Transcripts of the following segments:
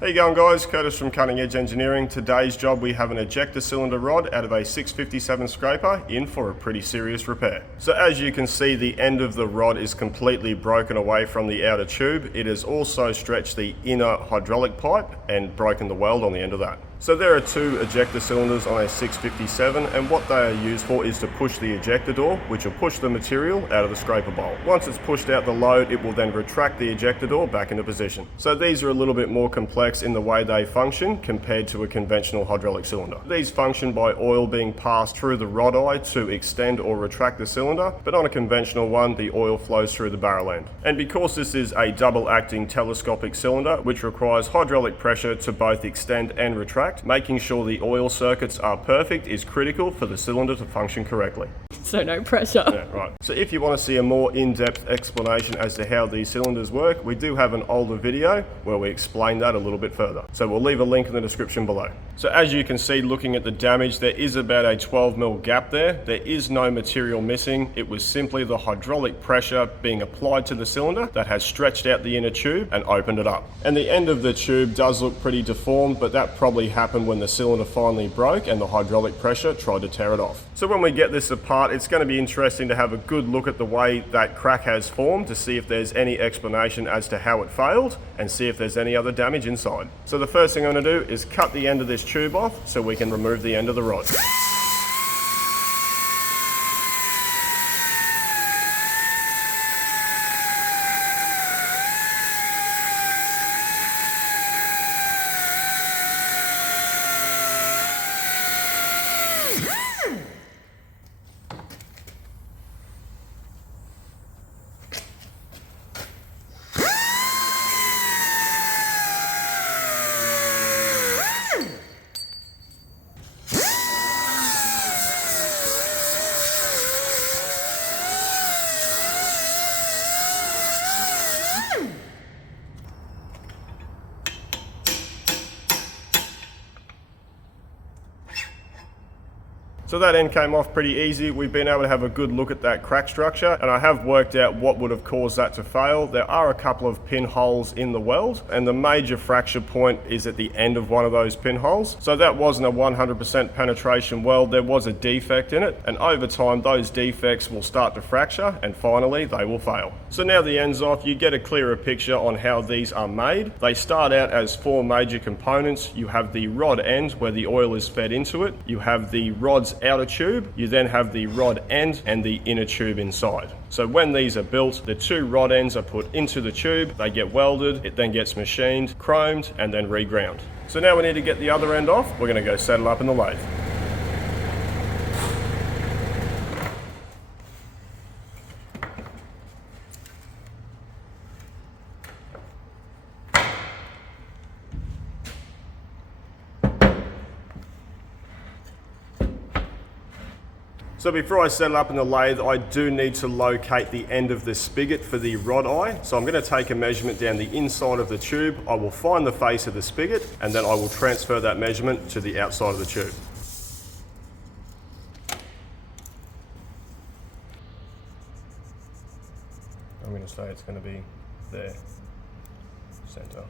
How you going, guys? Curtis from Cutting Edge Engineering. Today's job, we have an ejector cylinder rod out of a 657 scraper in for a pretty serious repair. So as you can see, the end of the rod is completely broken away from the outer tube. It has also stretched the inner hydraulic pipe and broken the weld on the end of that. So there are two ejector cylinders on a 657, and what they are used for is to push the ejector door, which will push the material out of the scraper bowl. Once it's pushed out the load, it will then retract the ejector door back into position. So these are a little bit more complex in the way they function compared to a conventional hydraulic cylinder. These function by oil being passed through the rod eye to extend or retract the cylinder, but on a conventional one, the oil flows through the barrel end. And because this is a double-acting telescopic cylinder, which requires hydraulic pressure to both extend and retract, making sure the oil circuits are perfect is critical for the cylinder to function correctly. So no pressure. Yeah, right. So if you want to see a more in-depth explanation as to how these cylinders work, we do have an older video where we explain that a little bit further. So we'll leave a link in the description below. So as you can see, looking at the damage, there is about a 12mm gap there. There is no material missing. It was simply the hydraulic pressure being applied to the cylinder that has stretched out the inner tube and opened it up. And the end of the tube does look pretty deformed, but that probably happened when the cylinder finally broke and the hydraulic pressure tried to tear it off. So when we get this apart, it's going to be interesting to have a good look at the way that crack has formed to see if there's any explanation as to how it failed and see if there's any other damage inside. So the first thing I'm going to do is cut the end of this tube off so we can remove the end of the rod. So that end came off pretty easy. We've been able to have a good look at that crack structure, and I have worked out what would have caused that to fail. There are a couple of pinholes in the weld, and the major fracture point is at the end of one of those pinholes. So that wasn't a 100% penetration weld. There was a defect in it, and over time those defects will start to fracture, and finally they will fail. So now the end's off, you get a clearer picture on how these are made. They start out as four major components. You have the rod end where the oil is fed into it. You have the rod's outer tube, you then have the rod end and the inner tube inside. So when these are built, the two rod ends are put into the tube, they get welded, it then gets machined, chromed, and then reground. So now we need to get the other end off. We're going to go set it up in the lathe. So before I set it up in the lathe, I do need to locate the end of the spigot for the rod eye. So I'm going to take a measurement down the inside of the tube. I will find the face of the spigot, and then I will transfer that measurement to the outside of the tube. I'm going to say it's going to be there, center.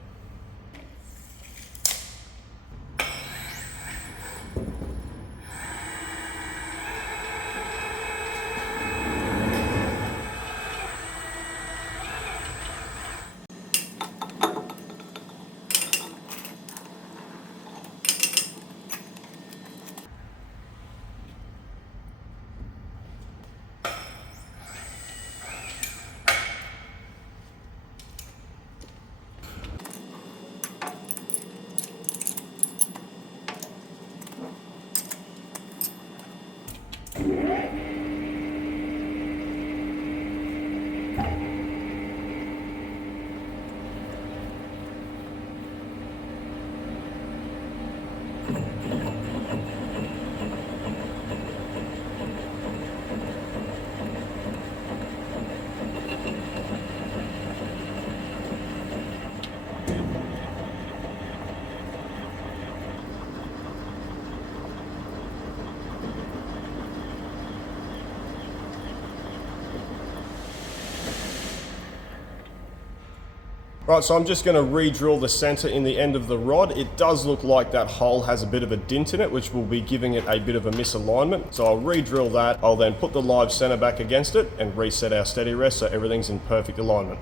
Right, so I'm just going to re-drill the center in the end of the rod. It does look like that hole has a bit of a dint in it, which will be giving it a bit of a misalignment. So I'll re-drill that. I'll then put the live center back against it and reset our steady rest so everything's in perfect alignment.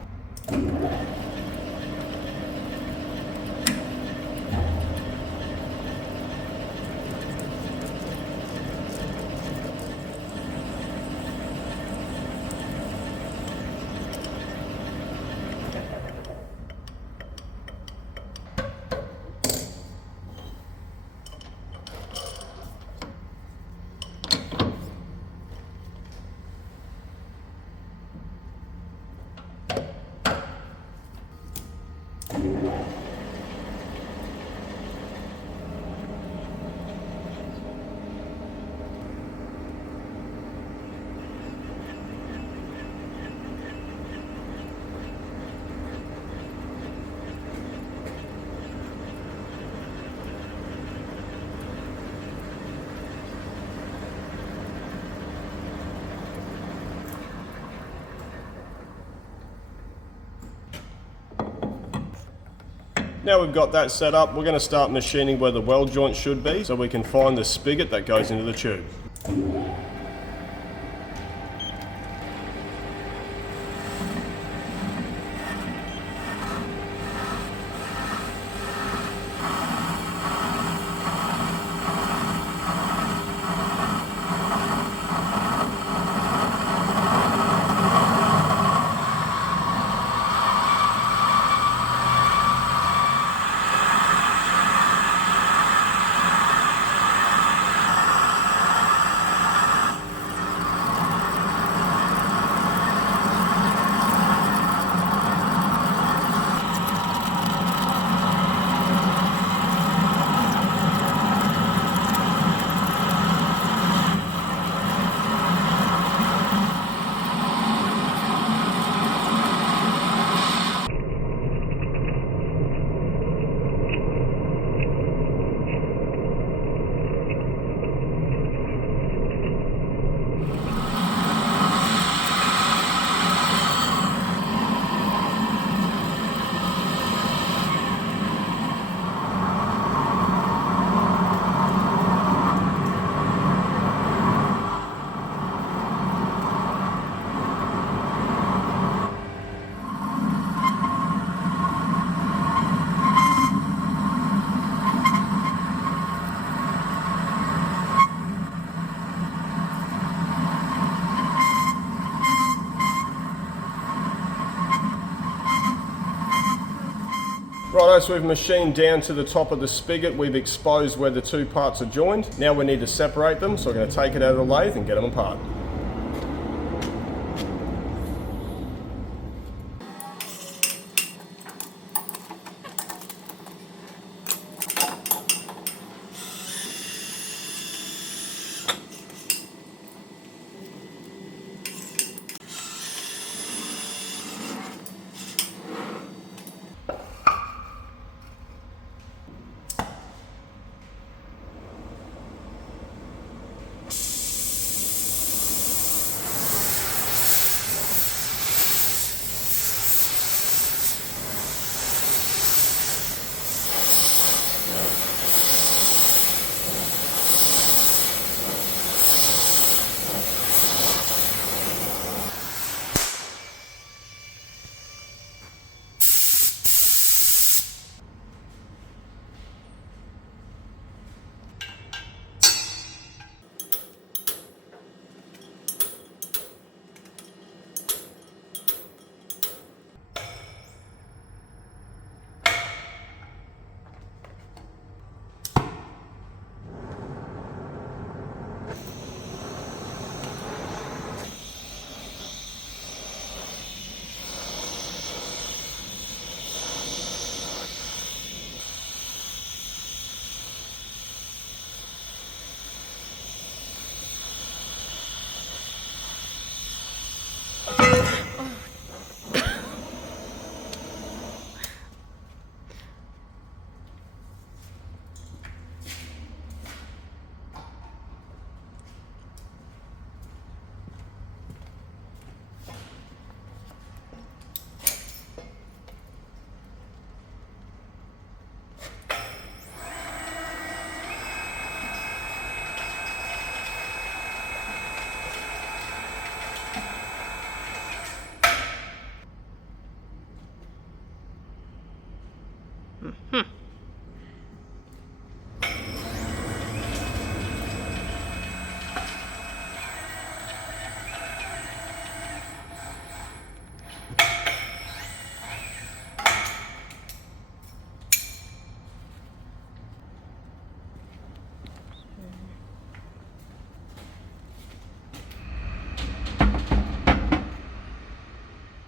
Now we've got that set up, we're going to start machining where the weld joint should be so we can find the spigot that goes into the tube. Righto, so we've machined down to the top of the spigot, we've exposed where the two parts are joined. Now we need to separate them, so we're going to take it out of the lathe and get them apart.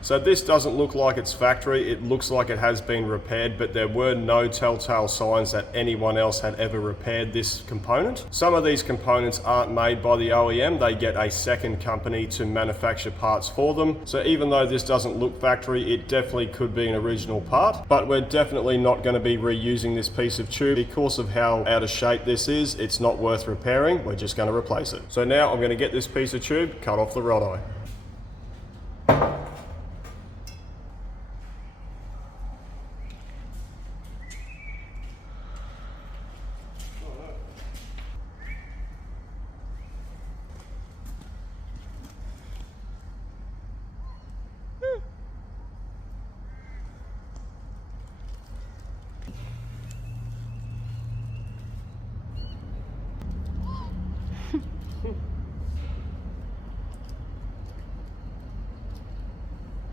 So this doesn't look like it's factory, it looks like it has been repaired, but there were no telltale signs that anyone else had ever repaired this component. Some of these components aren't made by the OEM, they get a second company to manufacture parts for them. So even though this doesn't look factory, it definitely could be an original part, but we're definitely not going to be reusing this piece of tube because of how out of shape this is. It's not worth repairing, we're just going to replace it. So now I'm going to get this piece of tube, cut off the rod eye.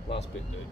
Last bit, dude.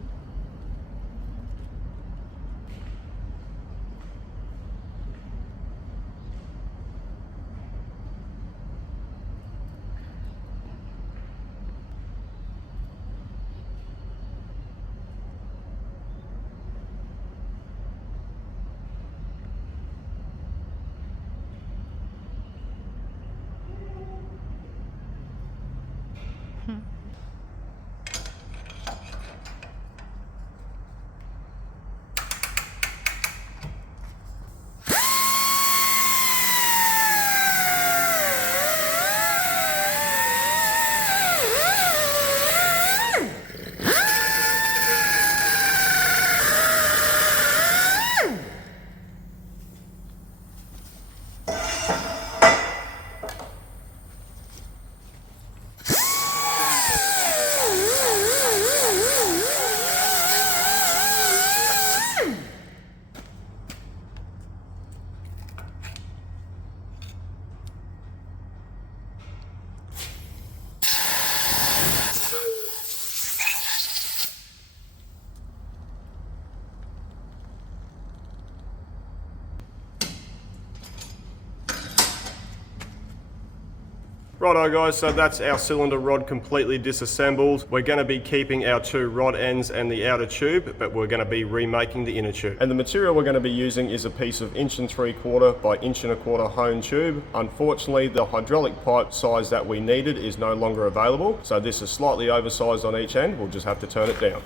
Righto guys, so that's our cylinder rod completely disassembled. We're going to be keeping our two rod ends and the outer tube, but we're going to be remaking the inner tube. And the material we're going to be using is a piece of 1 3/4 by 1 1/4 hone tube. Unfortunately, the hydraulic pipe size that we needed is no longer available, so this is slightly oversized on each end. We'll just have to turn it down.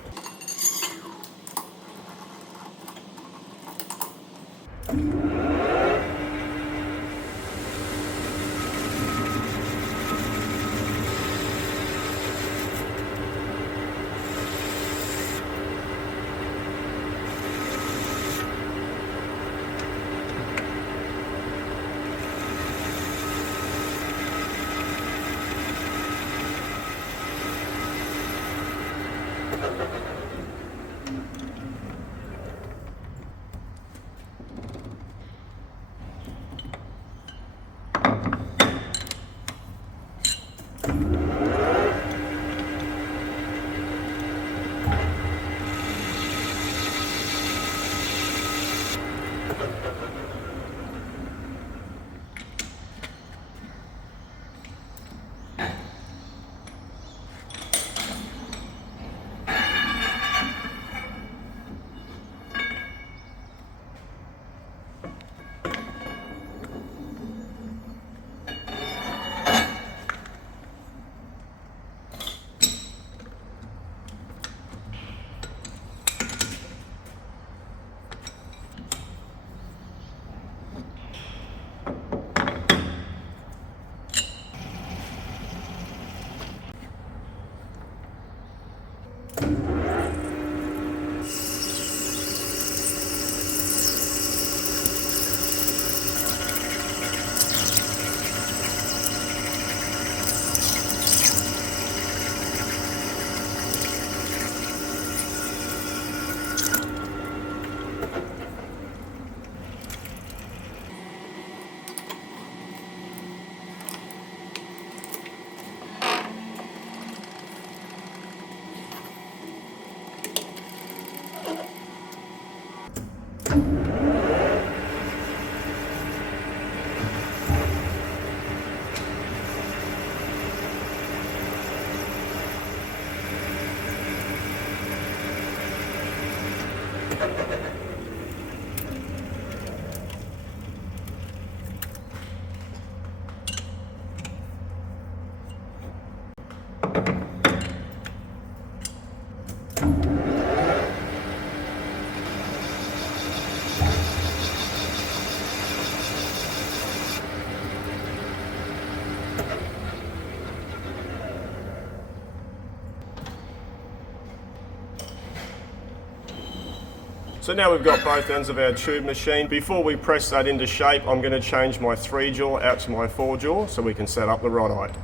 So now we've got both ends of our tube machine. Before we press that into shape, I'm going to change my 3-jaw out to my 4-jaw so we can set up the rod height.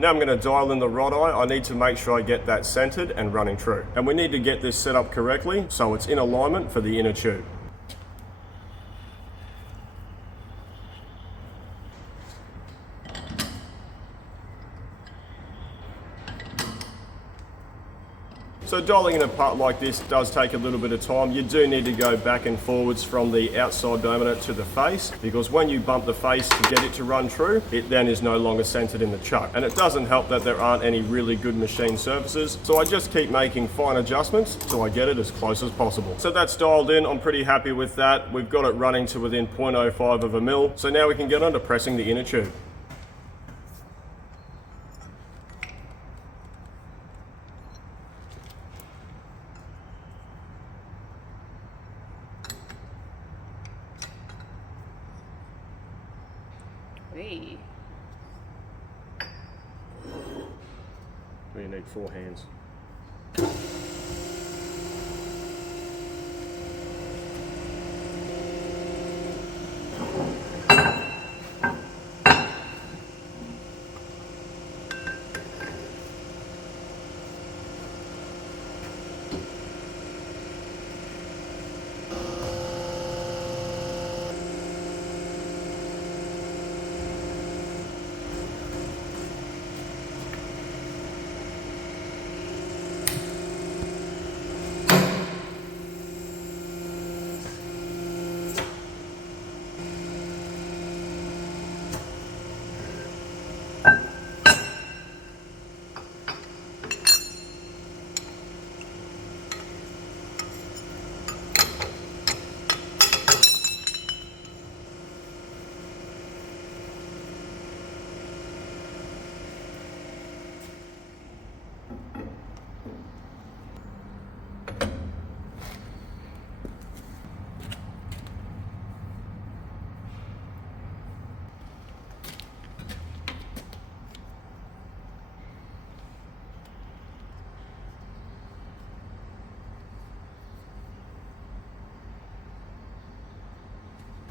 Now I'm going to dial in the rod eye. I need to make sure I get that centered and running true. And we need to get this set up correctly so it's in alignment for the inner tube. So dialing in a part like this does take a little bit of time. You do need to go back and forwards from the outside diameter to the face, because when you bump the face to get it to run true, it then is no longer centered in the chuck. And it doesn't help that there aren't any really good machine surfaces, so I just keep making fine adjustments till I get it as close as possible. So that's dialed in, I'm pretty happy with that. We've got it running to within 0.05 of a mil, so now we can get on to pressing the inner tube. Hey. We need 4 hands.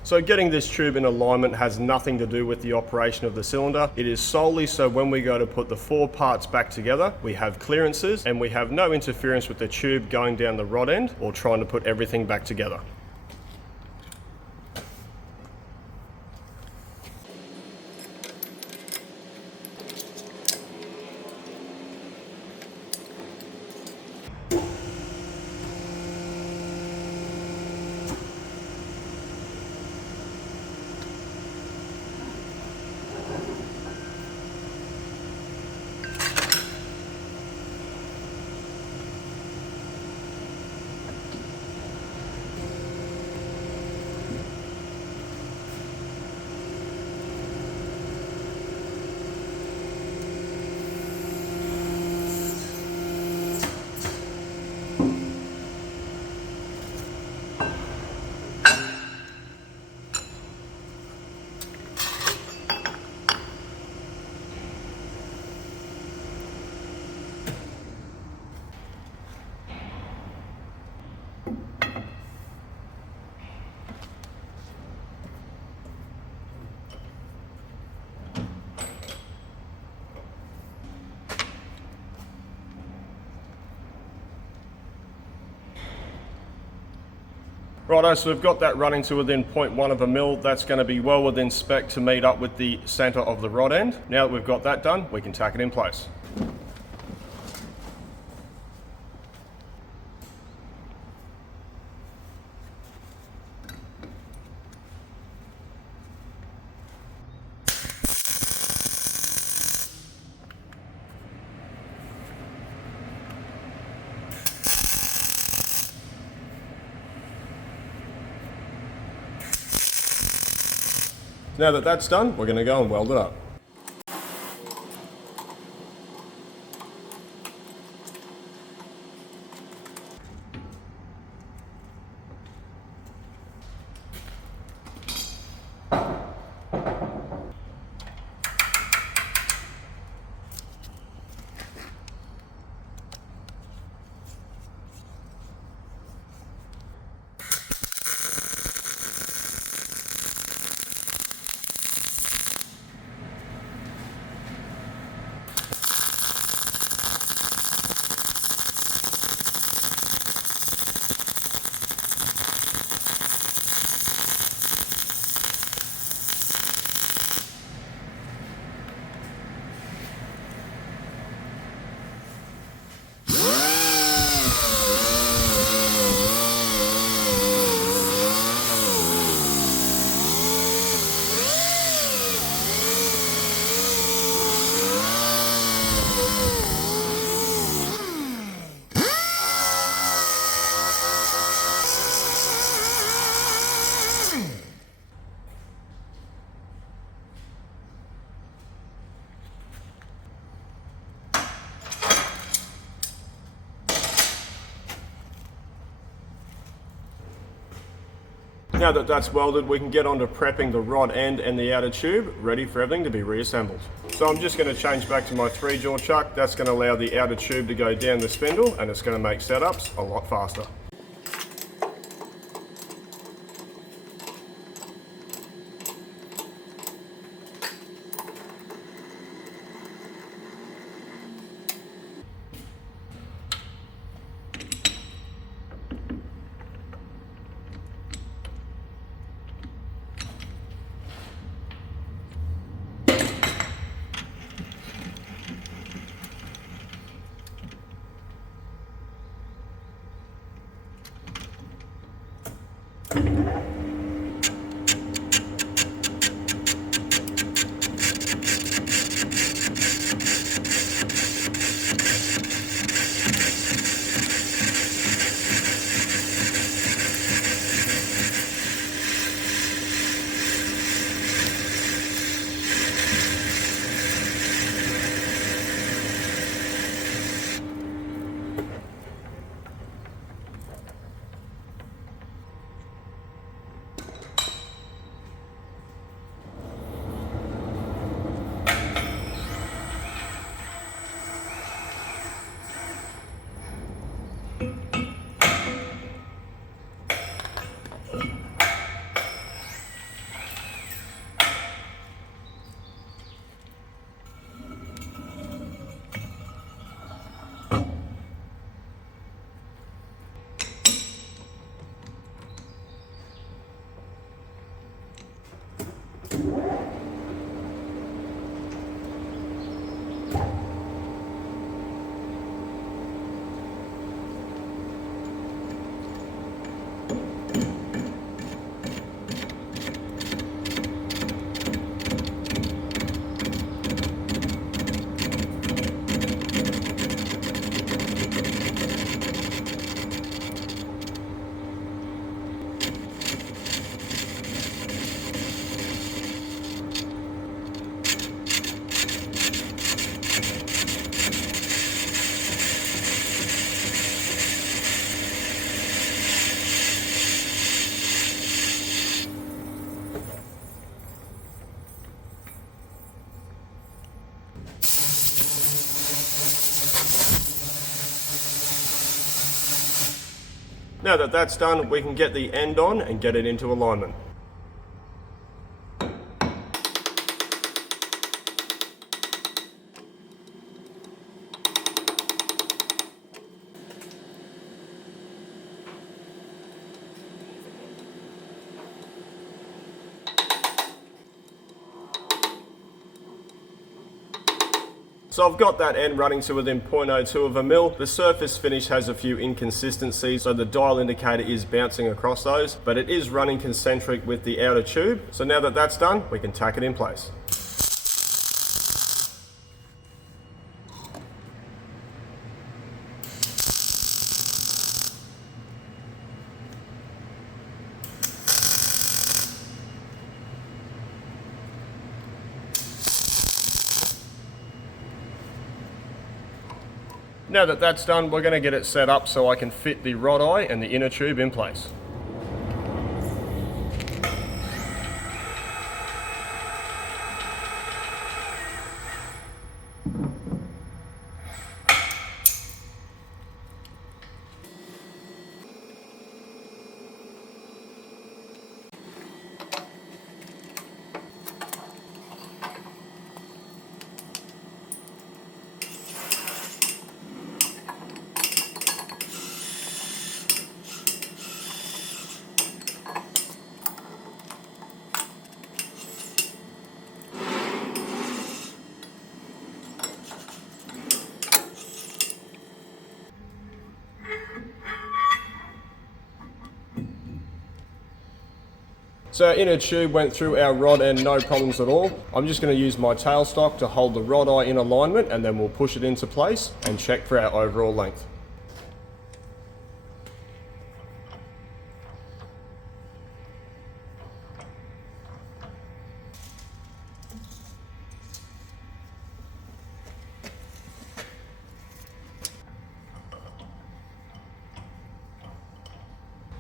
So getting this tube in alignment has nothing to do with the operation of the cylinder. It is solely so when we go to put the 4 parts back together, we have clearances and we have no interference with the tube going down the rod end or trying to put everything back together. Righto, so we've got that running to within 0.1 of a mil. That's going to be well within spec to meet up with the center of the rod end. Now that we've got that done, we can tack it in place. Now that that's done, we're going to go and weld it up. Now that that's welded, we can get on to prepping the rod end and the outer tube, ready for everything to be reassembled. So I'm just going to change back to my 3-jaw chuck. That's going to allow the outer tube to go down the spindle, and it's going to make setups a lot faster. Now that that's done, we can get the end on and get it into alignment. So I've got that end running to within 0.02 of a mil. The surface finish has a few inconsistencies, so the dial indicator is bouncing across those, but it is running concentric with the outer tube. So now that that's done, we can tack it in place. Now that that's done, we're going to get it set up so I can fit the rod eye and the inner tube in place. So our inner tube went through our rod end, no problems at all. I'm just going to use my tailstock to hold the rod eye in alignment, and then we'll push it into place and check for our overall length.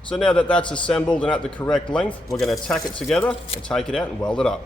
So now that that's assembled and at the correct length, we're going to tack it together and take it out and weld it up.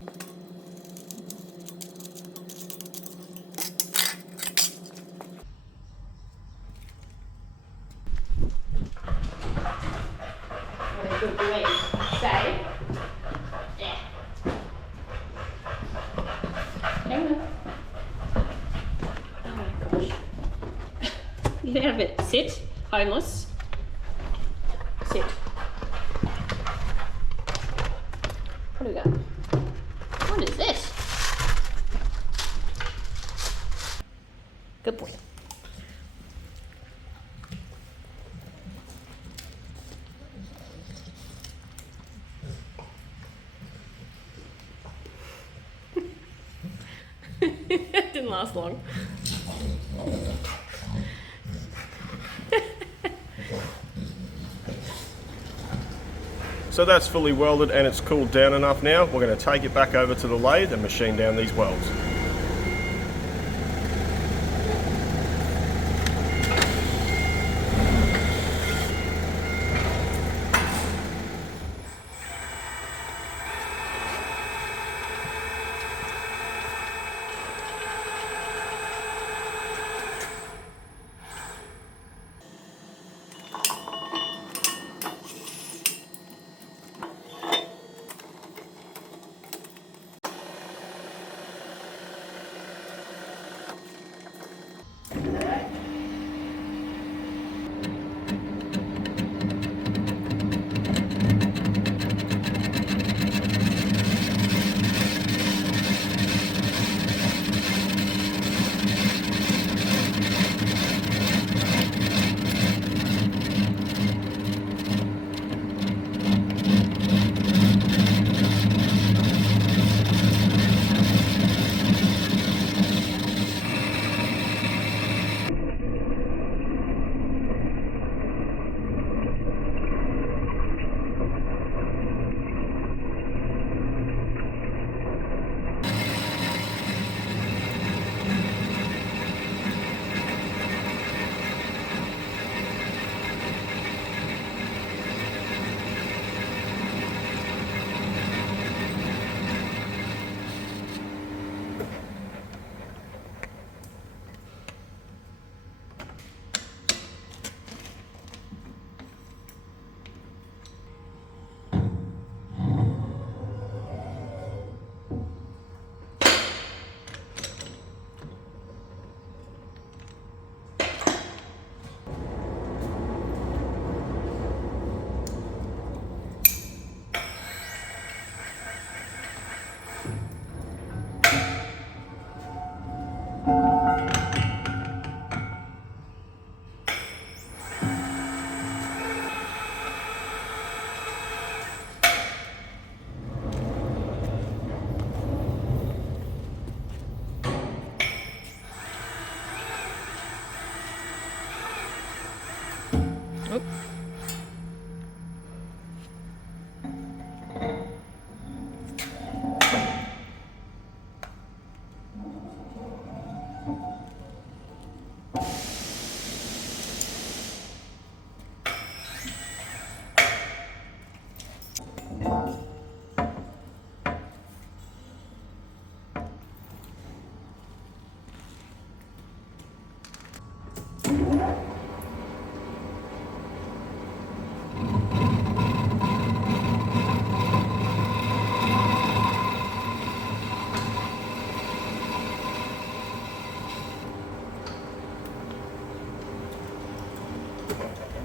What a good way to say. Yeah. Hang on. Oh my gosh. Get out of it. Sit. Homeless. Sit. What do we got? What is this? Good boy. It didn't last long. So that's fully welded and it's cooled down enough now. We're going to take it back over to the lathe and machine down these welds.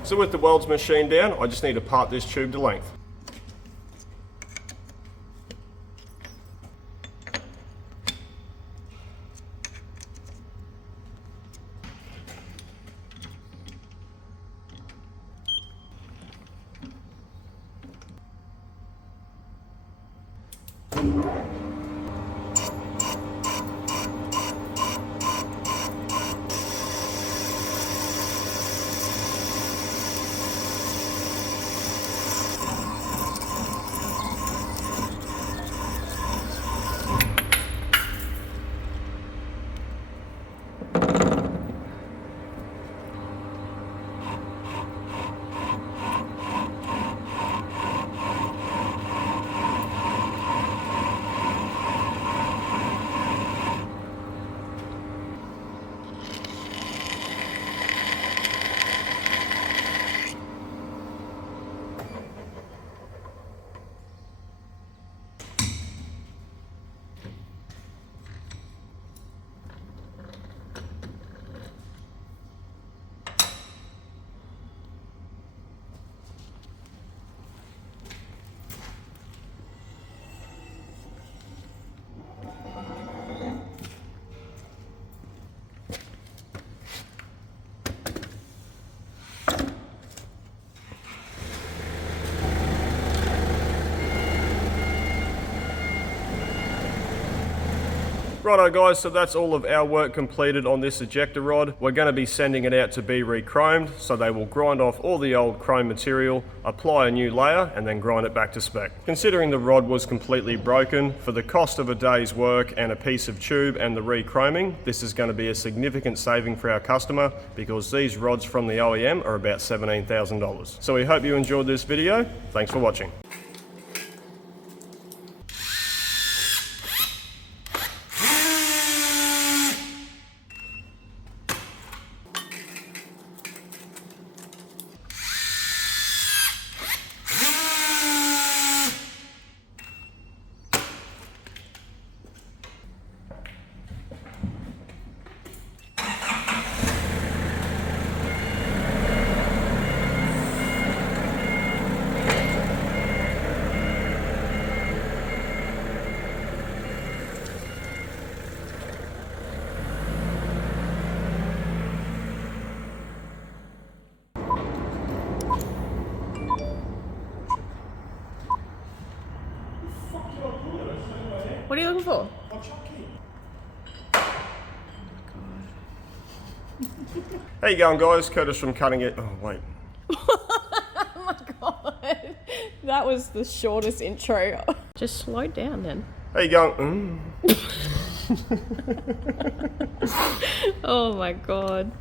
So with the welds machined down, I just need to part this tube to length. Righto guys, so that's all of our work completed on this ejector rod. We're going to be sending it out to be re-chromed, so they will grind off all the old chrome material, apply a new layer, and then grind it back to spec. Considering the rod was completely broken, for the cost of a day's work and a piece of tube and the re-chroming, this is going to be a significant saving for our customer, because these rods from the OEM are about $17,000. So we hope you enjoyed this video. Thanks for watching. What are you looking for? How you going guys? Curtis from Cutting It. Oh wait. Oh my god. That was the shortest intro. Just slow down then. How you going? Oh my god.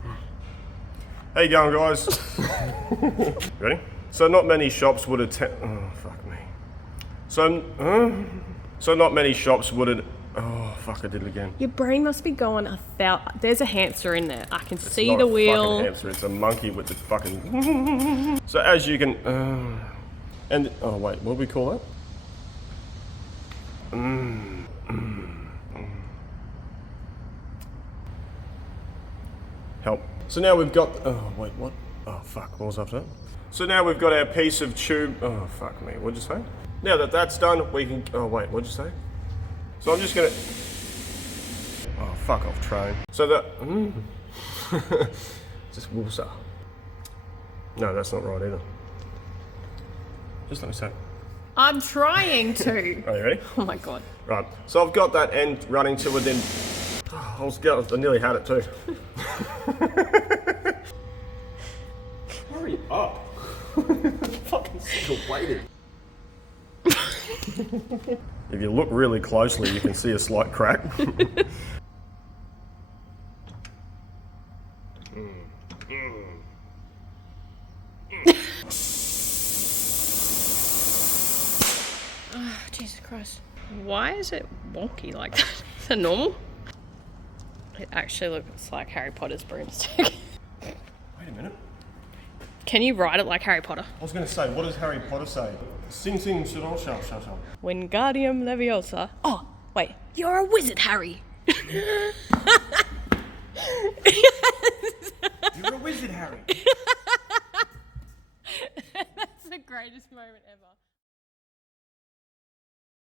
How you going guys? Ready? So not many shops would attempt... Oh, fuck me. So not many shops would... Oh, fuck, I did it again. Your brain must be going 1,000... There's a hamster in there. I can see Not the a wheel. fucking hamster, it's a monkey with the fucking... So as you can... And... Oh, wait, what do we call that? Help. So now we've got... Oh, wait, what? Oh, fuck, what was after that? So now we've got our piece of tube... Oh, fuck me, what'd you say? Now that that's done, we can... Oh, wait, what'd you say? So I'm just gonna... Oh, fuck off, train. So that... Just Woosa. No, that's not right either. Just let me say. I'm trying to. Are you ready? Oh my god. Right, so I've got that end running to within... I nearly had it too. Hurry up. Fucking still waiting. If you look really closely, you can see a slight crack. Oh, Jesus Christ. Why is it wonky like that? Is that normal? It actually looks like Harry Potter's broomstick. Wait a minute. Can you ride it like Harry Potter? I was going to say, what does Harry Potter say? Sing, sing, shall, shall. Wingardium Leviosa. Oh, wait. You're a wizard, Harry. You're a wizard, Harry. That's the greatest moment ever.